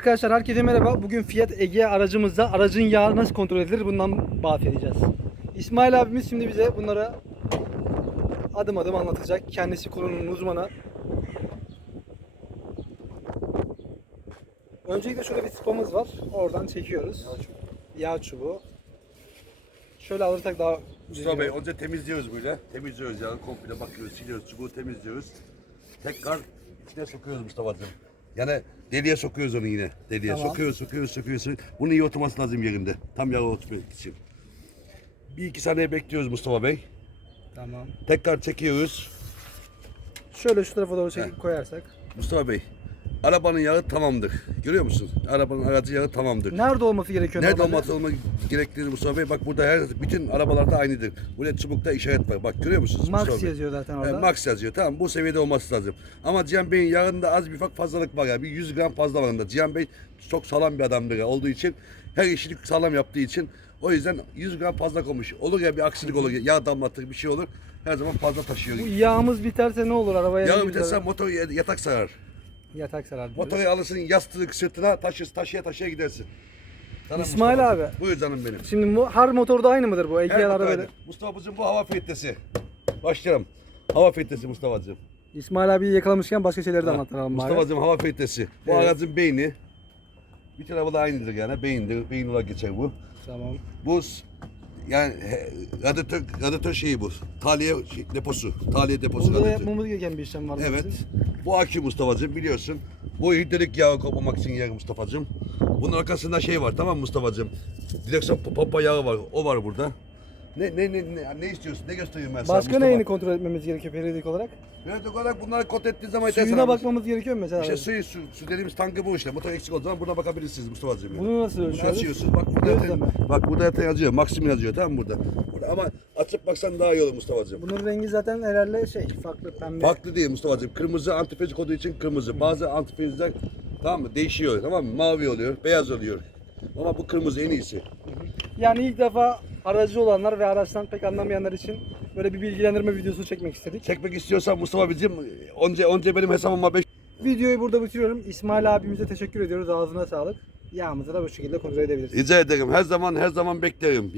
Arkadaşlar herkese merhaba. Bugün Fiat Egea aracımızda aracın yağı nasıl kontrol edilir bundan bahsedeceğiz. İsmail abimiz şimdi bize bunları adım adım anlatacak. Kendisi konunun uzmanı. Öncelikle şöyle bir spamız var. Oradan çekiyoruz. Yağ çubuğu. Şöyle alırsak daha Mustafa Bey önce temizliyoruz böyle. Temizliyoruz yani komple bakıyoruz, siliyoruz, çubuğu temizliyoruz. Tekrar içine sokuyoruz Mustafa'cığım. Yani deliğe sokuyoruz onu yine. Deliğe Tamam. sokuyoruz, sokuyoruz, sokuyoruz. Bunun iyi oturması lazım yerinde. Tam yağı oturmak için. Bir iki saniye bekliyoruz Mustafa Bey. Tamam. Tekrar çekiyoruz. Şöyle şu tarafa doğru çekip koyarsak. Mustafa Bey, arabanın yağı tamamdır. Görüyor musun? Arabanın aracı yağı tamamdır. Nerede olması gerekiyor? Nerede normalde? olması olmak gerektiğini Mustafa Bey. Bak burada her bütün arabalarda aynıdır. Burada çubukta işaret var. Bak görüyor musunuz? Max Mustafa Bey? yazıyor zaten orada. Evet, max yazıyor. Tamam bu seviyede olması lazım. Ama Cihan Bey'in yağında az bir ufak fazlalık var ya. Bir 100 gram fazla var onda. Cihan Bey çok sağlam bir adamdır ya. olduğu için her işini sağlam yaptığı için o yüzden 100 gram fazla koymuş. Olur ya bir aksilik olur. Yağ damlatır bir şey olur. Her zaman fazla taşıyor. Bu yağımız biterse ne olur arabaya? Bir biterse motor yatak sarar. Yatak sarar. Motoru alırsın yastık sırtına taşır taşıya taşıya gidersin. Tamam, İsmail Mustafa. abi. Buyur canım benim. Şimdi bu her motorda aynı mıdır bu? Her Egea'larda böyle. Mustafa'cığım bu hava filtresi. Başlayalım. Hava filtresi Mustafa'cığım. İsmail abiyi yakalamışken başka şeyleri de anlatalım. Mustafa'cığım hava filtresi. Bu Evet. aracın beyni. Bütün arabada aynıdır yani. Beyindir. Beyin olarak geçer bu. Tamam. Bu s- yani he, radyatör, radyatör şeyi bu. Taliye şey, deposu. Taliye deposu Burada radyatör. yapmamız gereken bir işlem var. Evet. Bu akü Mustafa'cığım biliyorsun. Bu hidrolik yağı kopmamak için yer Mustafa'cığım. Bunun arkasında şey var tamam mı Mustafa'cığım? Direksiyon pompa yağı var. O var burada. Ne ne ne ne, ne istiyorsun? Ne gösteriyorum ben sana Başka Mustafa? neyini kontrol etmemiz gerekiyor periyodik olarak? Evet olarak bunları kod ettiğin zaman Suyuna bakmamız gerekiyor mu mesela? İşte suyu, su, su dediğimiz tankı bu işte. Motor eksik olduğu zaman buradan bakabilirsiniz Mustafa'cığım. Bunu nasıl ölçüyoruz? açıyorsun. Bak burada zaten, mi? bak burada zaten yazıyor. Maksimum yazıyor tamam mı burada? burada? Ama açıp baksan daha iyi olur Mustafa'cığım. Bunun rengi zaten herhalde şey farklı pembe. Farklı değil Mustafa'cığım. Kırmızı antifriz kodu için kırmızı. Bazı antifrizler tamam mı değişiyor tamam mı? Mavi oluyor, beyaz oluyor. Ama bu kırmızı en iyisi. Yani ilk defa aracı olanlar ve araçtan pek anlamayanlar için böyle bir bilgilendirme videosu çekmek istedik. Çekmek istiyorsan Mustafa bizim önce önce benim hesabıma 5 Videoyu burada bitiriyorum. İsmail abimize teşekkür ediyoruz. Ağzına sağlık. Yağımızı da bu şekilde kontrol edebiliriz. rica ederim. Her zaman her zaman beklerim.